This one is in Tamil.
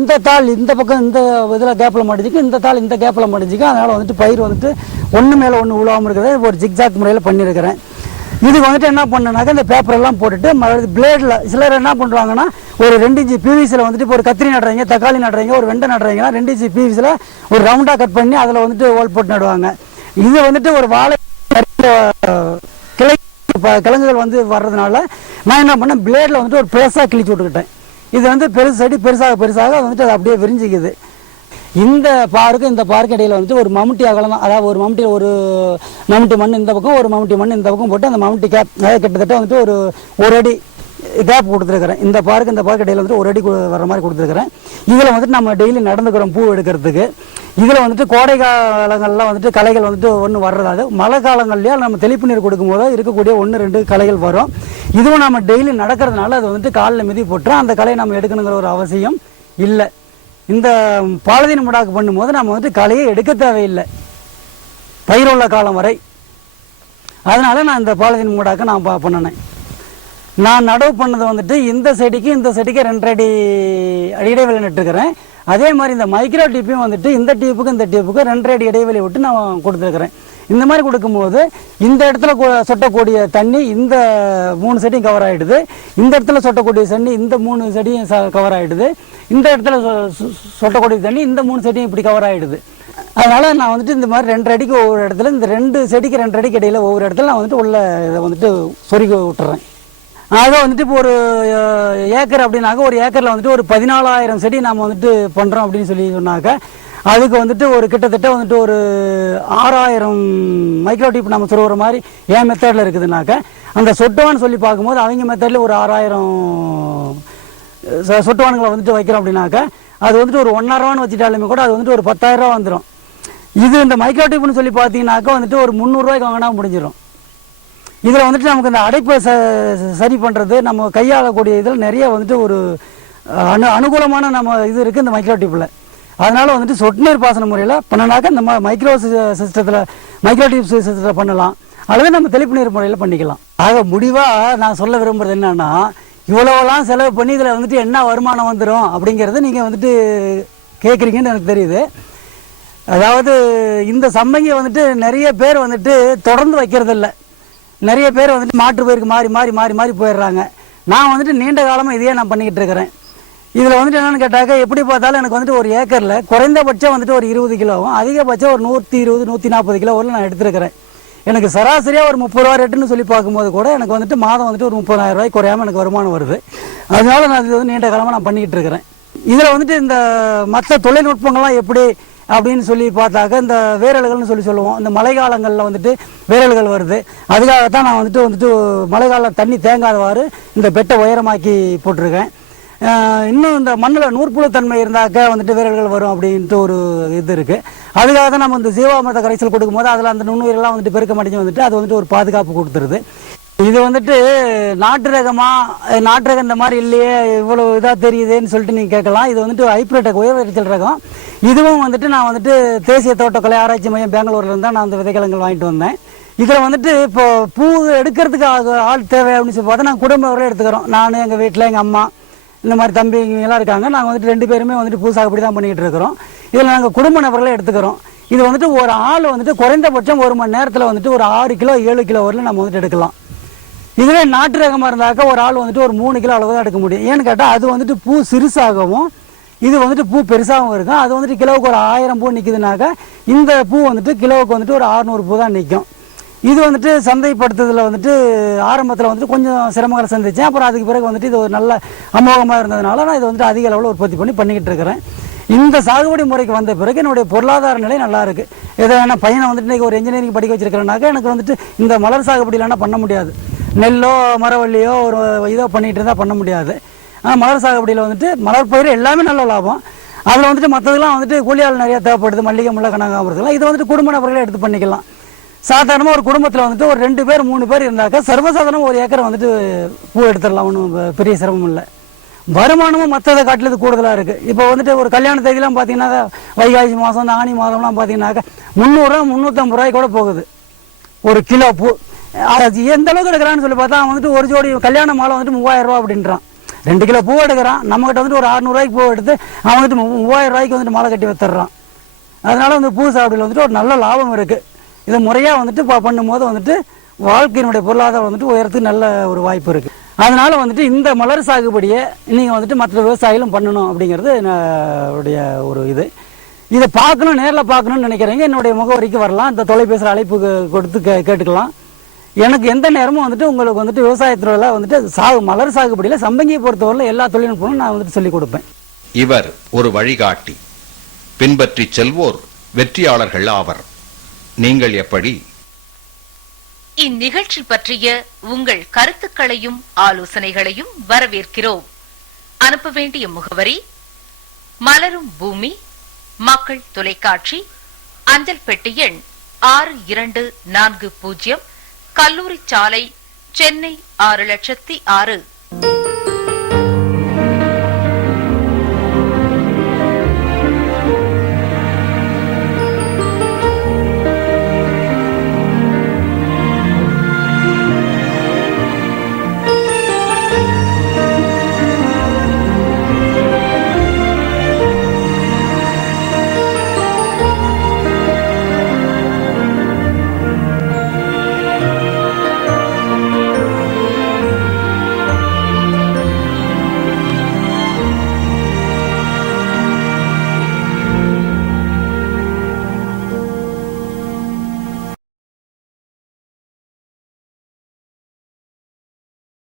இந்த தாள் இந்த பக்கம் இந்த இதில் கேப்பில் மாட்டிச்சிக்கு, இந்த தாள் இந்த கேப்பில் மாட்டிச்சிக்கு. அதனால் வந்துட்டு பயிர் வந்துட்டு ஒன்று மேலே ஒன்று உழாமல் இருக்கிறத ஒரு ஜிக்ஜாக் முறையில் பண்ணியிருக்கிறேன். இதுக்கு வந்துட்டு என்ன பண்ணனாக்கா இந்த பேப்பரெல்லாம் போட்டுட்டு பிளேடில் சிலர் என்ன பண்ணுறாங்கன்னா ஒரு 2 இன்ச்சு பிவிசியில் வந்துட்டு இப்போ ஒரு கத்திரி நடுறீங்க, தக்காளி நடுறீங்க, ஒரு வெண்டை நடுறீங்கன்னா 2 இன்ச்சு பிவிசியில் ஒரு ரவுண்டாக கட் பண்ணி அதில் வந்துட்டு ஓல் போட்டு நடுவாங்க. இது வந்துட்டு ஒரு வாழை கிழங்குகள் வந்து வர்றதுனால நான் என்ன பண்ணேன், பிளேடில் வந்துட்டு ஒரு பெருசாக கிழிச்சு விட்டுக்கிட்டேன். இது வந்து செடி பெருசாக வந்துட்டு அது அப்படியே விரிஞ்சிக்குது. இந்த பாருக்கு இந்த பாருக்கு இடையில வந்துட்டு ஒரு மம்முட்டி அகலம் தான், அதாவது ஒரு மம்முட்டி ஒரு மம்முட்டி மண் இந்த பக்கம், ஒரு மம்முட்டி மண் இந்த பக்கம் போட்டு அந்த மம்முட்டி கேப், அதாவது கிட்டத்தட்ட வந்துட்டு ஒரு அடி கேப் கொடுத்துருக்குறேன். இந்த பாருக்கு இடையில வந்துட்டு ஒரு அடி வர மாதிரி கொடுத்துருக்குறேன். இதில் வந்துட்டு நம்ம டெய்லி நடந்துக்கிறோம் பூ எடுக்கிறதுக்கு. இதில் வந்துட்டு கோடை காலங்களில் வந்துட்டு களைகள் வந்துட்டு ஒன்று வர்றதாவது, மழை காலங்கள்லேயே நம்ம தெளிப்பு நீர் கொடுக்கும்போது இருக்கக்கூடிய 1-2 களைகள் வரும். இதுவும் நம்ம டெய்லி நடக்கிறதுனால அது வந்துட்டு காலில் மிதி போட்டுரும். அந்த களையை நம்ம எடுக்கணுங்கிற ஒரு அவசியம் இல்லை. இந்த பாலிதீன் முடாக்கு பண்ணும்போது நம்ம வந்துட்டு களையை எடுக்க தேவையில்லை பயிருள்ள காலம் வரை. அதனால நான் இந்த பாலிதீன் முடாக்கை நான் பண்ணினேன். நான் நடவு பண்ணது வந்துட்டு இந்த செடிக்கு 2 அடி இடைவெளி நட்டுருக்கிறேன். அதே மாதிரி இந்த மைக்ரோ டிப்பையும் வந்துட்டு இந்த டியூப்புக்கு 2 அடி இடைவெளி விட்டு நான் கொடுத்துருக்குறேன். இந்த மாதிரி கொடுக்கும்போது இந்த இடத்துல சொட்டக்கூடிய தண்ணி இந்த 3 செடியும் கவர் ஆகிடுது, இந்த இடத்துல சொட்டக்கூடிய தண்ணி இந்த 3 செடியும் கவர் ஆகிடுது, இந்த இடத்துல சொட்டக்கூடிய தண்ணி இந்த 3 செடியும் இப்படி கவர் ஆகிடுது. அதனால் நான் வந்துட்டு இந்த மாதிரி 2 அடிக்கு ஒவ்வொரு இடத்துல, இந்த 2 செடிக்கு 2 அடிக்கு இடையில் ஒவ்வொரு இடத்துல நான் வந்துட்டு உள்ள இதை வந்துட்டு சொருகி விட்டுறேன். அதை வந்துட்டு இப்போ ஒரு ஏக்கர் அப்படின்னாக்க ஒரு ஏக்கரில் வந்துட்டு ஒரு 14,000 செடி நாம் வந்துட்டு பண்ணுறோம் அப்படின்னு சொல்லி சொன்னாக்க அதுக்கு வந்துட்டு ஒரு கிட்டத்தட்ட வந்துட்டு ஒரு 6,000 மைக்ரோ டியூப் நம்ம சொல்கிற மாதிரி என் மெத்தடில் இருக்குதுனாக்க, அந்த சொட்டுவான்னு சொல்லி பார்க்கும்போது அவங்க மெத்தடில் ஒரு 6,000 சொட்டுவானுங்களை வந்துட்டு வைக்கிறோம் அப்படின்னாக்க அது வந்துட்டு ஒரு 1,500 வச்சுட்டாலுமே கூட அது வந்துட்டு ஒரு 10,000 வந்துடும். இது இந்த மைக்ரோ டியூப்னு சொல்லி பார்த்தீங்கன்னாக்கா வந்துட்டு ஒரு 300 வாங்கினா முடிஞ்சிடும். இதில் வந்துட்டு நமக்கு இந்த அடைப்பை சரி பண்ணுறது நம்ம கையாளக்கூடிய இதில் நிறைய வந்துட்டு ஒரு அனுகூலமான நம்ம இது இருக்குது இந்த மைக்ரோ டியூப்பில். அதனால் வந்துட்டு சொட்டு நீர் பாசன முறையில் பண்ணினாக்க இந்த மைக்ரோ டியூப் சிஸ்டத்தில் பண்ணலாம், அல்லது நம்ம தெளிப்பு நீர் முறையில் பண்ணிக்கலாம். ஆக முடிவாக நான் சொல்ல விரும்புகிறது என்னன்னா, இவ்வளோலாம் செலவு பண்ணி இதில் வந்துட்டு என்ன வருமானம் வந்துடும் அப்படிங்கிறது நீங்கள் வந்துட்டு கேட்குறீங்கன்னு எனக்கு தெரியுது. அதாவது இந்த சம்பங்கி வந்துட்டு நிறைய பேர் வந்துட்டு தொடர்ந்து வைக்கிறதில்ல. நிறைய பேர் வந்துட்டு மாற்று பயிருக்கு மாறி போயிடுறாங்க. நான் வந்துட்டு நீண்ட காலமாக இதையே நான் பண்ணிக்கிட்டு இருக்கிறேன். இதில் வந்துட்டு என்னென்னு கேட்டாக்க, எப்படி பார்த்தாலும் எனக்கு வந்துட்டு ஒரு ஏக்கரில் குறைந்தபட்சம் வந்துட்டு ஒரு 20 கிலோவும் அதிகபட்சம் ஒரு 120-140 கிலோ வரலும் நான் எடுத்துருக்கிறேன். எனக்கு சராசரியாக ஒரு 30 ரூபா ரேட்டுன்னு சொல்லி பார்க்கும்போது கூட எனக்கு வந்துட்டு மாதம் வந்துட்டு ஒரு 30,000 ரூபாய்க்கு குறையாமல் எனக்கு வருமானம் வருது. அதனால நான் இது வந்து நீண்ட காலமாக நான் பண்ணிக்கிட்டு இருக்கிறேன். இதில் வந்துட்டு இந்த மற்ற தொழில்நுட்பங்கள்லாம் எப்படி அப்படின்னு சொல்லி பார்த்தாக்க, இந்த வேரல்கள்னு சொல்லுவோம். இந்த மழை காலங்களில் வந்துட்டு வேரல்கள் வருது. அதுக்காகத்தான் நான் வந்துட்டு மழை காலம் தண்ணி தேங்காதவாறு இந்த பெட்டை உயரமாக்கி போட்டிருக்கேன். இன்னும் இந்த மண்ணில் நூற்புழுத்தன்மை இருந்தாக்க வந்துட்டு வேரல்கள் வரும் அப்படின்ட்டு ஒரு இது இருக்குது. அதுக்காக தான் நம்ம இந்த ஜீவாமிர்த கரைசல் கொடுக்கும்போது அதில் அந்த நுண்ணுயிரெல்லாம் வந்துட்டு பெருக்க மாட்டேங்க வந்துட்டு அது வந்துட்டு ஒரு பாதுகாப்பு கொடுத்துருது. இது வந்துட்டு நாட்டு ரகம் இந்த மாதிரி இல்லையே இவ்வளோ இதாக தெரியுதுன்னு சொல்லிட்டு நீங்கள் கேட்கலாம். இது வந்துட்டு ஹைப்ரிட் உயர் விளைச்சல் ரகம். இதுவும் வந்துட்டு நான் வந்துட்டு தேசிய தோட்டக்கலை ஆராய்ச்சி மையம் பெங்களூர்லேருந்து தான் நான் அந்த விதைக்கிழங்குகள் வாங்கிட்டு வந்தேன். இதில் வந்துட்டு இப்போ பூ எடுக்கிறதுக்கு ஆள் தேவை அப்படின்னு சொல்லி பார்த்தா நாங்கள் குடும்ப வரையும் எடுத்துக்கிறோம். நான் எங்கள் வீட்டில் எங்கள் அம்மா இந்த மாதிரி தம்பிங்கெல்லாம் இருக்காங்க. நாங்கள் வந்துட்டு 2 பேருமே வந்துட்டு பூ சாகுபடி தான் பண்ணிக்கிட்டு இருக்கிறோம். இதில் நாங்கள் குடும்ப நபர்களே எடுத்துக்கிறோம். இது வந்துட்டு ஒரு ஆள் வந்துட்டு குறைந்தபட்சம் 1 மணி நேரத்தில் வந்துட்டு ஒரு 6 கிலோ 7 கிலோ வரலும் நம்ம வந்துட்டு எடுக்கலாம். இதுவே நாட்டு ரகமாக இருந்தாக்க ஒரு ஆள் வந்துட்டு ஒரு 3 கிலோ அளவு தான் எடுக்க முடியும். ஏன்னு கேட்டால் அது வந்துட்டு பூ சிறுசாகவும் இது வந்துட்டு பூ பெருசாகவும் இருக்கும். அது வந்துட்டு கிலோவுக்கு ஒரு 1000 பூ நிற்குதுனாக்கா இந்த பூ வந்துட்டு கிலோவுக்கு வந்துட்டு ஒரு 600 பூ தான் நிற்கும். இது வந்துட்டு சந்தைப்படுத்துதலில் வந்துட்டு ஆரம்பத்தில் வந்துட்டு கொஞ்சம் சிரமங்களை சந்தித்தேன். அப்புறம் அதுக்கு பிறகு வந்துட்டு இது ஒரு நல்ல அமோகமாக இருந்ததுனால நான் இதை வந்துட்டு அதிக அளவில் உற்பத்தி பண்ணிக்கிட்டு இருக்கிறேன். இந்த சாகுபடி முறைக்கு வந்த பிறகு என்னுடைய பொருளாதார நிலை நல்லா இருக்குது. ஏன்னா பையனை வந்துட்டு இன்றைக்கி ஒரு இன்ஜினியரிங் படிக்க வச்சிருக்கிறேன்னாக்கா எனக்கு வந்துட்டு இந்த மலர் சாகுபடி இல்லைன்னா பண்ண முடியாது. நெல்லோ மரவள்ளியோ ஒரு இதோ பண்ணிகிட்டு இருந்தால் பண்ண முடியாது. ஆனால் மலர் சாகுபடியில் வந்துட்டு மலர் பயிர் எல்லாமே நல்ல லாபம். அதில் வந்துட்டு மற்றதுலாம் வந்துட்டு கூலியால் நிறையா தேவைப்படுது, மல்லிகை முல்லை கனகாம்பரத்துலாம். இது வந்துட்டு குடும்ப நபர்களே எடுத்து பண்ணிக்கலாம். சாதாரணமாக ஒரு குடும்பத்தில் வந்துட்டு ஒரு 2 பேர் 3 பேர் இருந்தாக்கா சர்வசாதாரணம் ஒரு ஏக்கரை வந்துட்டு பூ எடுத்துடலாம். ஒன்றும் பெரிய சிரமம் இல்லை. வருமானமும் மற்றதை காட்டிலது கூடுதலாக இருக்குது. இப்போ வந்துட்டு ஒரு கல்யாண தேதியெலாம் பார்த்தீங்கன்னாக்கா வைகாசி மாதம் இந்த ஆனி மாதம்லாம் பார்த்தீங்கன்னாக்கா 300 350 ரூபாய்க்கு கூட போகுது ஒரு கிலோ பூ. அது எந்த அளவுக்கு எடுக்கிறான்னு சொல்லி பார்த்தா அவன் வந்துட்டு ஒரு ஜோடி கல்யாண மாலை வந்துட்டு 3000 ரூபா அப்படின்றான். 2 கிலோ பூ எடுக்கிறான், நம்மகிட்ட வந்துட்டு ஒரு 600 ரூபாய்க்கு பூ எடுத்து அவன் வந்துட்டு 3000 ரூபாய்க்கு வந்துட்டு மாலை கட்டி வத்துறான். அதனால வந்து பூ சாகுபடியில் வந்துட்டு ஒரு நல்ல லாபம் இருக்குது. இதை முறையாக வந்துட்டு பண்ணும்போது வந்துட்டு வாழ்க்கையினுடைய பொருளாதாரம் வந்துட்டு உயரத்துக்கு நல்ல ஒரு வாய்ப்பு இருக்குது. அதனால வந்துட்டு இந்த மலர் சாகுபடியை நீங்கள் வந்துட்டு மற்ற விவசாயிகளும் பண்ணணும் அப்படிங்கிறது என்னுடைய ஒரு இது. இதை பார்க்கணும், நேரில் பார்க்கணும்னு நினைக்கிறீங்க, என்னுடைய முகவரிக்கு வரலாம். இந்த தொலைபேசியில் அழைப்பு கொடுத்து கேட்டுக்கலாம். எனக்கு எந்த நேரமும் வந்துட்டு உங்களுக்கு வந்துட்டு விவசாயத்துறையில் வந்துட்டு மலர் சாகுபடியில் சம்பங்கியை பொறுத்தவரையில் எல்லா தொழில்நுட்பமும் நான் வந்துட்டு சொல்லிக் கொடுப்பேன். இவர் ஒரு வழிகாட்டி. பின்பற்றி செல்வோர் வெற்றியாளர்கள் ஆவர். நீங்கள் எப்படி? இந்நிகழ்ச்சி பற்றிய உங்கள் கருத்துக்களையும் ஆலோசனைகளையும் வரவேற்கிறோம். அனுப்ப வேண்டிய முகவரி: மலரும் பூமி, மக்கள் தொலைக்காட்சி, அஞ்சல் பெட்டி எண் 6240, கல்லூரி சாலை, சென்னை 600006,